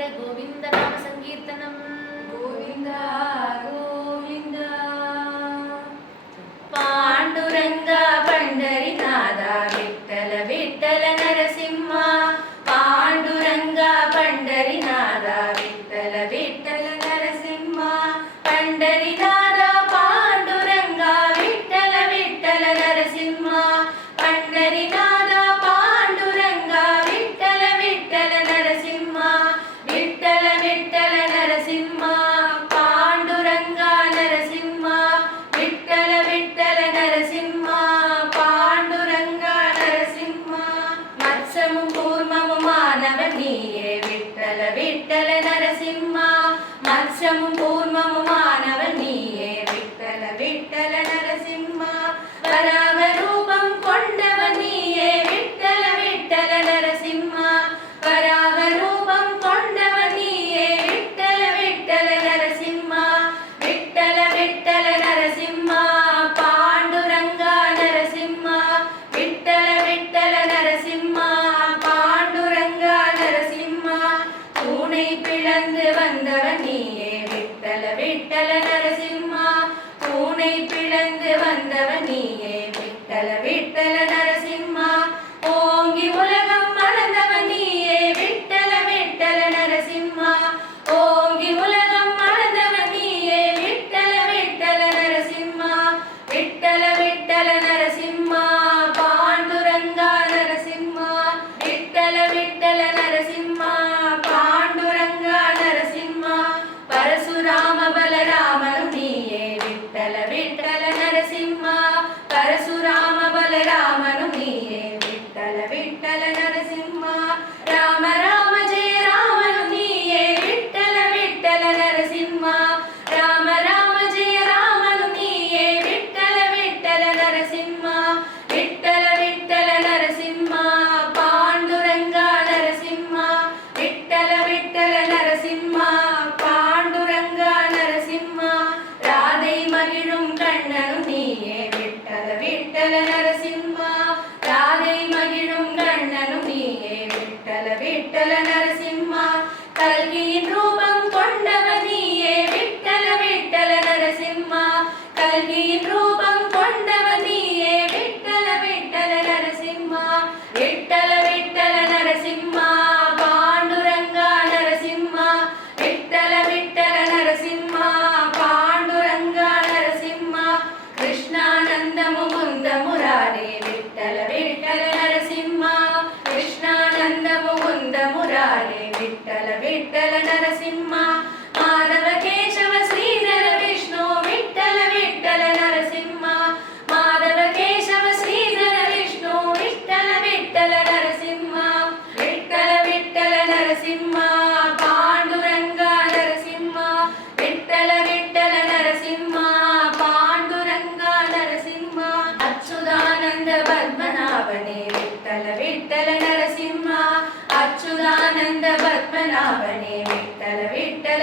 सर्वत्र गोविंद नाम संकीर्तनम गोविंद गोविंद पांडुरंग पंढरीनाथ विठ्ठल विठ्ठल नरसिंह पांडुरंग पंढरीनाथ विठ्ठल विठ्ठल नरसिंह पंढरीनाथ पांडुरंग विठ्ठल विठ्ठल नरसिंह पंढरीनाथ पांडुरंग विठ्ठल विठ्ठल नरसिंह विठ्ठल विठ्ठल नरसिंह पांडुरंग नरसिंह विठ्ठल विठ्ठल नरसिंह पांडुरंग नरसिंह मत्स्यमु कूर्ममु मानवनीये विठ्ठल विठ्ठल नरसिंह मत्स्यमु कूर्ममु मानवनीये विठ्ठल विठ्ठल नरसिंह वराह रूपं कोण्डवनीये विठ्ठल विठ्ठल नरसिंह वराह रूपं कोण्डवनीये विठ्ठल विठ्ठल नरसिंह विठ्ठल विठ्ठल नरसिंह पांडुरंग नरसिंह विठ्ठल विठ्ठल नरसिंह पांडुरंग नरसिंह तूणை பிளந்து வந்தவன் நீயே விட்டல விட்டல நரசிம்மா தூணை பிளந்து வந்தவன் நீயே விட்டல விட்டல நரசிம்மா ஓங்கி உலகம் அளந்தவன் நீயே விட்டல விட்டல நரசிம்மா ஓங்கி உலகம் அளந்தவன் நீயே விட்டல விட்டல நரசிம்மா விட்டல விட்டல நரசிம்மா பாண்டுரங்க நரசிம்மா விட்டல விட்டல நரசிம்மா பாண்டுரங்க நரசிம்மா பரசுராம பலராமனு நீயே விட்டல விட்டல நரசிம்மா பரசுராம பலராமனு நீயே விட்டல விட்டல நரசிம்மா ராம ராம ஜெய ராமனு நீயே விட்டல விட்டல நரசிம்மா ராம ராம ஜெய ராமனு நீயே விட்டல விட்டல நரசிம்மா விட்டல விட்டல நரசிம்மா பாண்டுரங்க நரசிம்மா விட்டல விட்டல நரசிம்மா பாண்டுரங்க நரசிம்மா ராதை மகிழும் கண்ணனு நீயே விட்டல விட்டல நரசிம்மா ராதை மகிழும் கண்ணனு நீயே விட்டல விட்டல நரசிம்மா கல்கியின் ரூபம் கொண்டவன் நீயே விட்டல விட்டல நரசிம்மா கல்கியின் ரூபம் கொண்டவன் நீயே விட்டல விட்டல நரசிம்மா விட்டல விட்டல நரசிம்மா பாண்டுரங்க நரசிம்மா விட்டல விட்டல நரசிம்மா பாண்டுரங்க நரசிம்மா கிருஷ்ணானந்த முகுந்த முராரே விட்டல விட்டல நரசிம்மா கிருஷ்ணானந்த முகுந்த முராரே விட்டல விட்டல நரசிம்மா மாதவ கேசவ ஸ்ரீதர விஷ்ணு விட்டல விட்டல நரசிம்மா மாதவ கேசவ ஸ்ரீதர விஷ்ணு விட்டல விட்டல நரசிம்மா விட்டல விட்டல நரசிம்மா பாண்டுரங்க நரசிம்மா விட்டல விட்டல நரசிம்மா பாண்டுரங்க நரசிம்மா அச்சுதானந்த பத்மநாபனே விட்டல விட்டல நரசிம்மா அச்சுதானந்த பத்மநாபனே விட்டல விட்டல